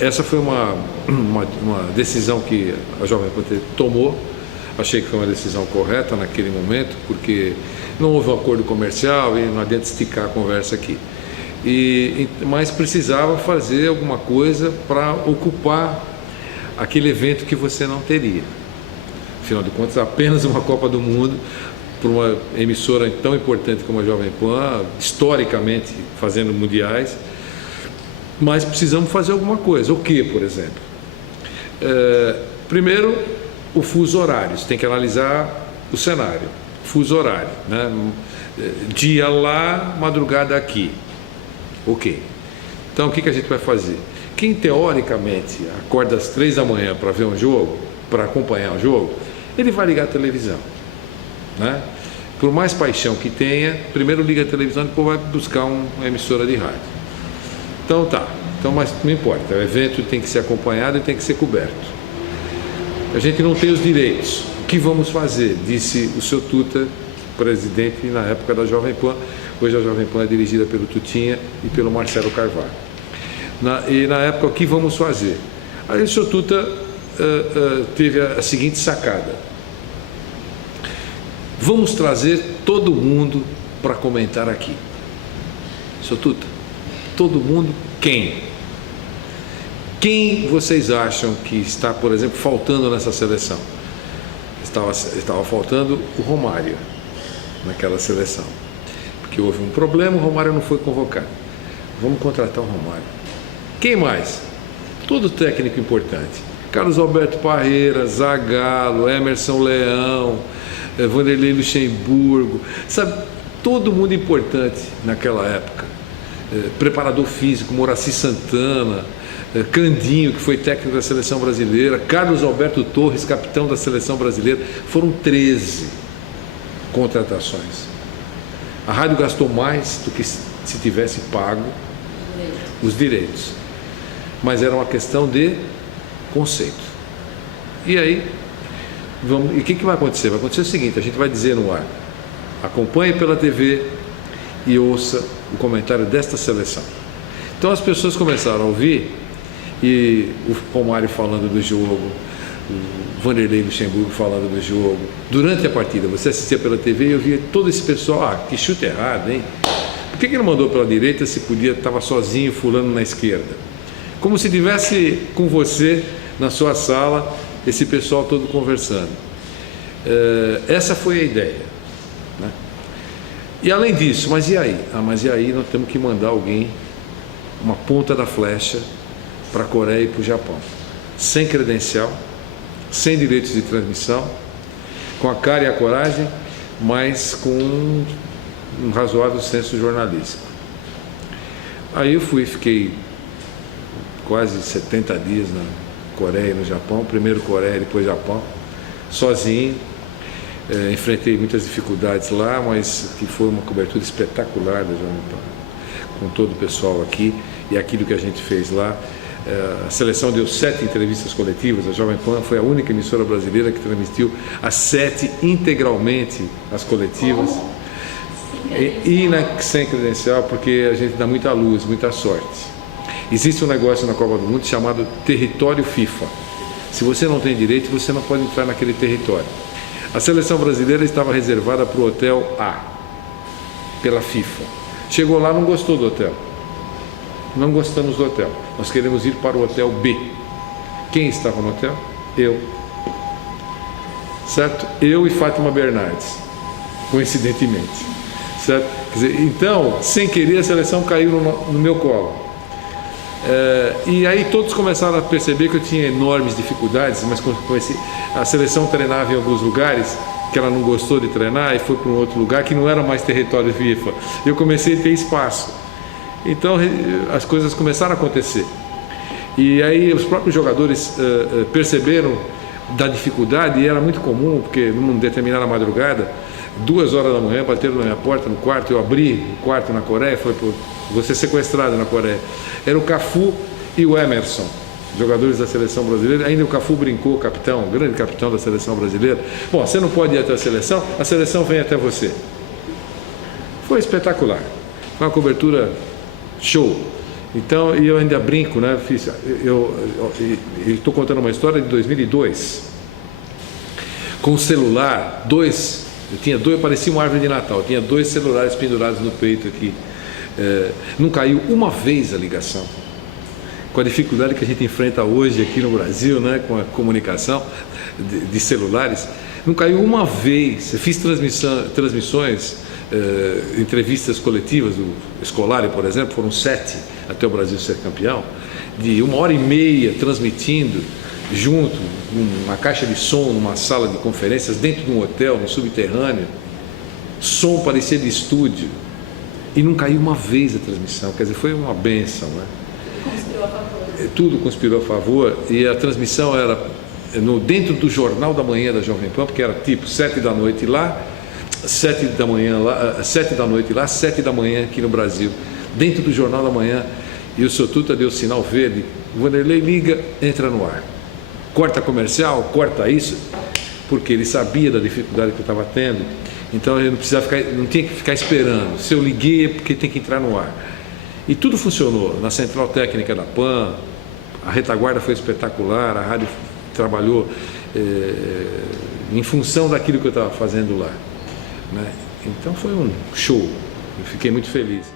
Essa foi uma decisão que a Jovem Pan tomou. Achei que foi uma decisão correta naquele momento, porque não houve um acordo comercial e não adianta esticar a conversa aqui. Mas precisava fazer alguma coisa para ocupar aquele evento que você não teria. Afinal de contas, apenas uma Copa do Mundo, para uma emissora tão importante como a Jovem Pan, historicamente fazendo mundiais, mas precisamos fazer alguma coisa. O que, por exemplo? Primeiro, o fuso horário. Você tem que analisar o cenário. Fuso horário, né? Dia lá, madrugada aqui. Ok. Então, o que a gente vai fazer? Quem teoricamente acorda às 3 da manhã para ver um jogo, para acompanhar um jogo, ele vai ligar a televisão, né? Por mais paixão que tenha, primeiro liga a televisão e depois vai buscar uma emissora de rádio. Então mas não importa, o evento tem que ser acompanhado e tem que ser coberto. A gente não tem os direitos. O que vamos fazer? Disse o seu Tuta, presidente na época da Jovem Pan. Hoje a Jovem Pan é dirigida pelo Tutinha e pelo Marcelo Carvalho. E na época, o que vamos fazer? Aí o seu Tuta teve a seguinte sacada: vamos trazer todo mundo para comentar aqui. Seu Tuta, todo mundo quem? Quem vocês acham que está, por exemplo, faltando nessa seleção? Estava faltando o Romário naquela seleção, porque houve um problema, o Romário não foi convocado. Vamos contratar o Romário. Quem mais? Todo técnico importante. Carlos Alberto Parreira, Zagallo, Emerson Leão, Vanderlei Luxemburgo, sabe? Todo mundo importante naquela época. Preparador físico, Moraci Santana, Candinho, que foi técnico da seleção brasileira, Carlos Alberto Torres, capitão da seleção brasileira. Foram 13 contratações. A rádio gastou mais do que se tivesse pago os direitos, mas era uma questão de conceito. E aí, e o que vai acontecer? Vai acontecer o seguinte: a gente vai dizer no ar, acompanhe pela TV e ouça o comentário desta seleção. Então as pessoas começaram a ouvir, e o Romário falando do jogo, o Vanderlei Luxemburgo falando do jogo. Durante a partida, você assistia pela TV e eu via todo esse pessoal: que chute errado, hein? Por que não mandou pela direita se podia, estava sozinho, fulano na esquerda? Como se tivesse com você na sua sala, esse pessoal todo conversando. Essa foi a ideia, né? E além disso, mas e aí? Mas e aí nós temos que mandar alguém, uma ponta da flecha, para a Coreia e para o Japão, sem credencial, sem direitos de transmissão, com a cara e a coragem, mas com um razoável senso jornalístico. Aí eu fiquei quase 70 dias na Coreia e no Japão, primeiro Coreia, depois Japão, sozinho. Enfrentei muitas dificuldades lá, mas que foi uma cobertura espetacular da Jovem Pan, com todo o pessoal aqui e aquilo que a gente fez lá. A seleção deu 7 entrevistas coletivas. A Jovem Pan foi a única emissora brasileira que transmitiu as 7 integralmente as coletivas, sem credencial, porque a gente dá muita luz, muita sorte. Existe um negócio na Copa do Mundo chamado território FIFA. Se você não tem direito, você não pode entrar naquele território. A seleção brasileira estava reservada para o hotel A, pela FIFA. Chegou lá, não gostou do hotel. Não gostamos do hotel. Nós queremos ir para o hotel B. Quem estava no hotel? Eu. Certo? Eu e Fátima Bernardes, coincidentemente. Certo? Quer dizer, então, sem querer, a seleção caiu no meu colo. E aí todos começaram a perceber que eu tinha enormes dificuldades, mas a seleção treinava em alguns lugares que ela não gostou de treinar e foi para um outro lugar que não era mais território FIFA. Eu comecei a ter espaço. Então as coisas começaram a acontecer. E aí os próprios jogadores perceberam da dificuldade, e era muito comum, porque numa determinada madrugada, 2 horas da manhã, bateram na minha porta no quarto, eu abri o quarto na Coreia, foi por você sequestrado na Coreia. Era o Cafu e o Emerson, jogadores da seleção brasileira. Ainda o Cafu brincou, capitão, grande capitão da seleção brasileira. Bom, você não pode ir até a seleção vem até você. Foi espetacular, foi uma cobertura show. Então, eu ainda brinco, né? Eu estou contando uma história de 2002. Com o celular, eu tinha dois, parecia uma árvore de Natal, eu tinha 2 celulares pendurados no peito aqui. Não caiu uma vez a ligação. Com a dificuldade que a gente enfrenta hoje aqui no Brasil, né? Com a comunicação de celulares, não caiu uma vez. Eu fiz transmissões, entrevistas coletivas do Scolari, por exemplo, foram 7 até o Brasil ser campeão, de 1h30 transmitindo junto, uma caixa de som numa sala de conferências dentro de um hotel, no subterrâneo. Som parecia de estúdio e não caiu uma vez a transmissão. Quer dizer, foi uma bênção, né? Conspirou a favor. Tudo conspirou a favor, e a transmissão era dentro do Jornal da Manhã da Jovem Pan, porque era tipo 7 da noite lá, 7 da manhã lá, 7 da noite lá, 7 da manhã aqui no Brasil, dentro do Jornal da Manhã. E o Sotuta deu sinal verde, o Vanderlei liga, entra no ar. Corta comercial, corta isso, porque ele sabia da dificuldade que eu estava tendo. Então eu não tinha que ficar esperando. Se eu liguei é porque tem que entrar no ar. E tudo funcionou. Na central técnica da PAN, a retaguarda foi espetacular, a rádio trabalhou em função daquilo que eu estava fazendo lá, né? Então foi um show. Eu fiquei muito feliz.